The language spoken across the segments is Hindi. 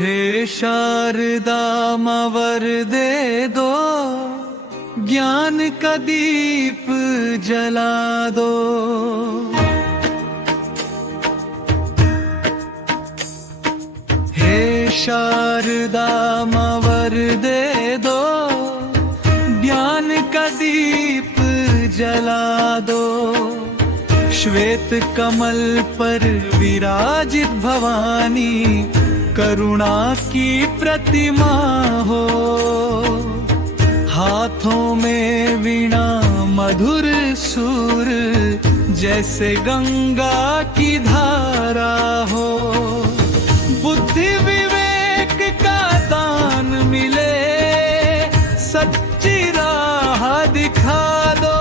हे शारदा मां वर दे दो, ज्ञान का दीप जला दो। हे शारदा मां वर दे दो, ज्ञान का दीप जला दो। श्वेत कमल पर विराजित भवानी, करुणा की प्रतिमा हो। हाथों में वीणा मधुर सुर, जैसे गंगा की धारा हो। बुद्धि विवेक का दान मिले, सच्ची राह दिखा दो।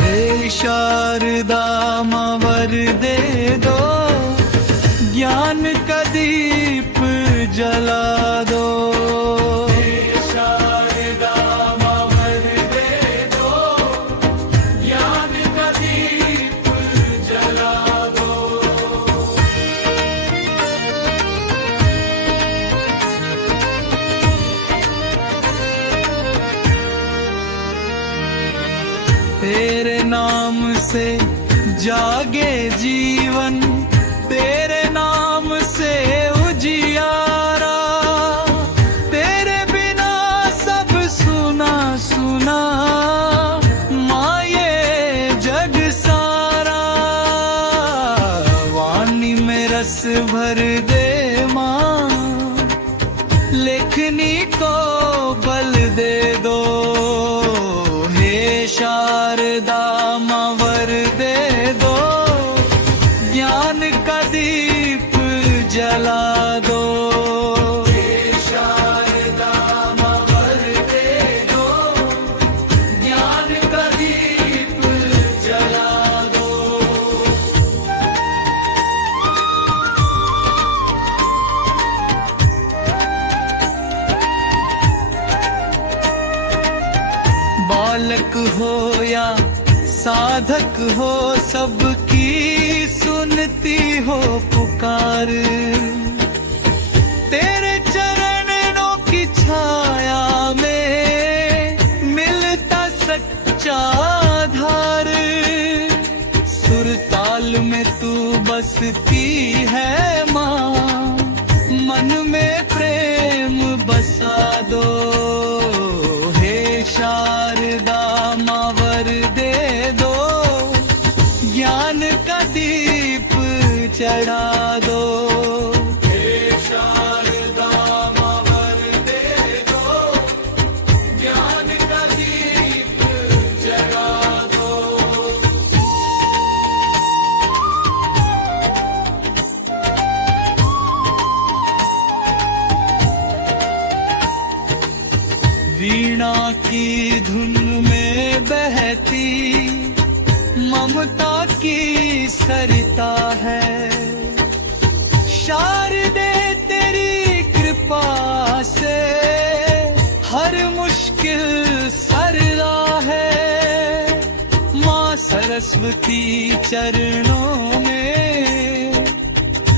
हे शारदा मां वर दे दो, ज्ञान का दीप जला दो। हे शारदा मां वर दे दो, ज्ञान का दीप जला दो। तेरे नाम से जागे जीवन, तेरे नाम से उजियारा। तेरे बिना सब सुना सुना, माँ ये जग सारा। वाणी में रस भर दे माँ, लेखनी को बल दे दो। हे शारदा मां वर दे दो, ज्ञान का दीप जला दो। हे शारदा मां वर दे दो, ज्ञान का दीप जला दो। बालक हो या साधक हो, सबकी सुनती हो पुकार। तेरे चरणों की छाया में मिलता सच्चा आधार। सुर ताल में तू बसती है माँ, मन में प्रेम बसा दो। हे शारदा मां वर दे दो, ज्ञान का दीप चढ़ा दो। हे शारदा मां वर दे दो, ज्ञान का दीप जला दो। वीणा की धुन में बहती ममता की सरिता है। शारदे तेरी कृपा से हर मुश्किल सरला है। माँ सरस्वती चरणों में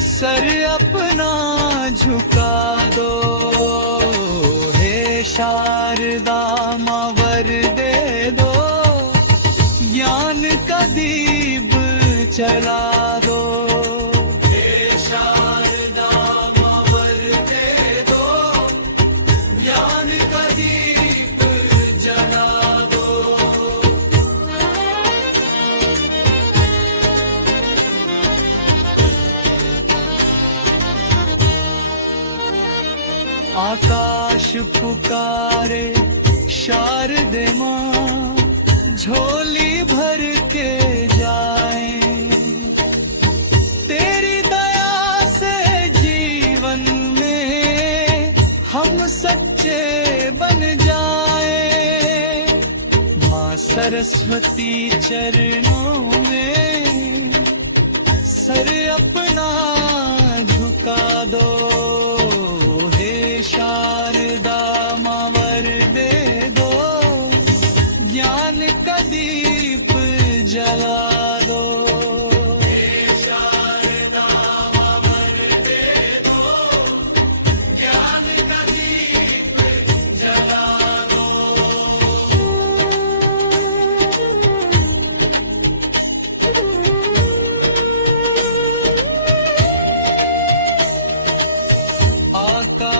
सर अपना झुका दो। हे शारदा मां वर दे दो, ज्ञान का दीप जला दो। हे शारदा मां वर दे दो, ज्ञान का दीप जला दो। आकाश पुकारे शारदे मां, झोली भर के जाए। तेरी दया से जीवन में हम सच्चे बन जाए। माँ सरस्वती चरणों में सर अपना झुका दो। हे शारदा मां वर दे दो, ज्ञान का दीप जला दो। हे शारदा मां वर दे दो,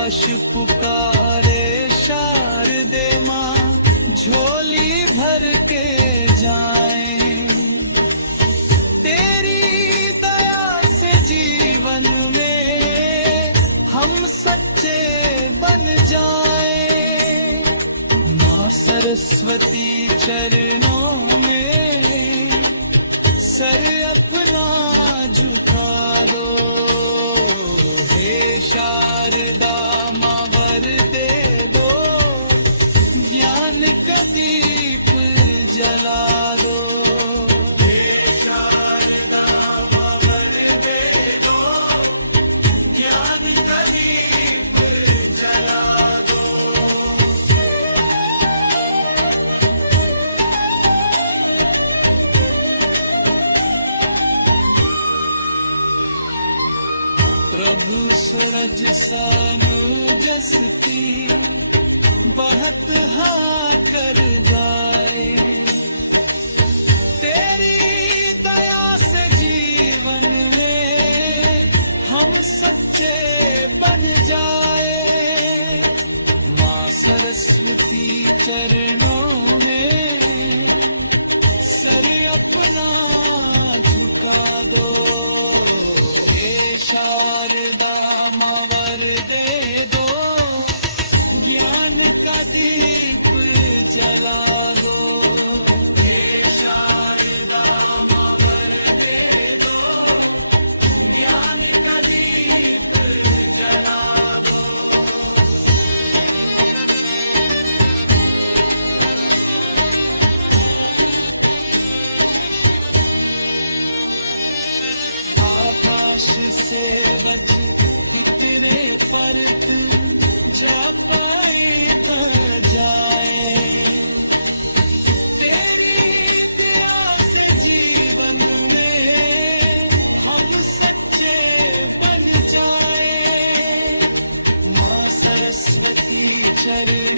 आकाश पुकारे शारदे माँ, झोली भर के जाए। तेरी दया से जीवन में हम सच्चे बन जाए। माँ सरस्वती चरणों में सर अपना झुका दो। हे शारदा माँ वर दे दो, ज्ञान का दीप जला दो। हे शारदा माँ वर दे दो, ज्ञान का दीप जला दो। प्रभु सूरज सानुजसती बहत हाँ कर जाए। तेरी दया से जीवन में हम सच्चे बन जाए। माँ सरस्वती चरणों में सर अपना झुका दो। हे शारदा माँ वर दे दो, ज्ञान का दीप जला दो। हे शारदा माँ वर दे दो, ज्ञान का दीप जला दो। आकाश से बच कितने परत जा पाए तो जाए। तेरी दया से जीवन में हम सच्चे बन जाए। माँ सरस्वती चरण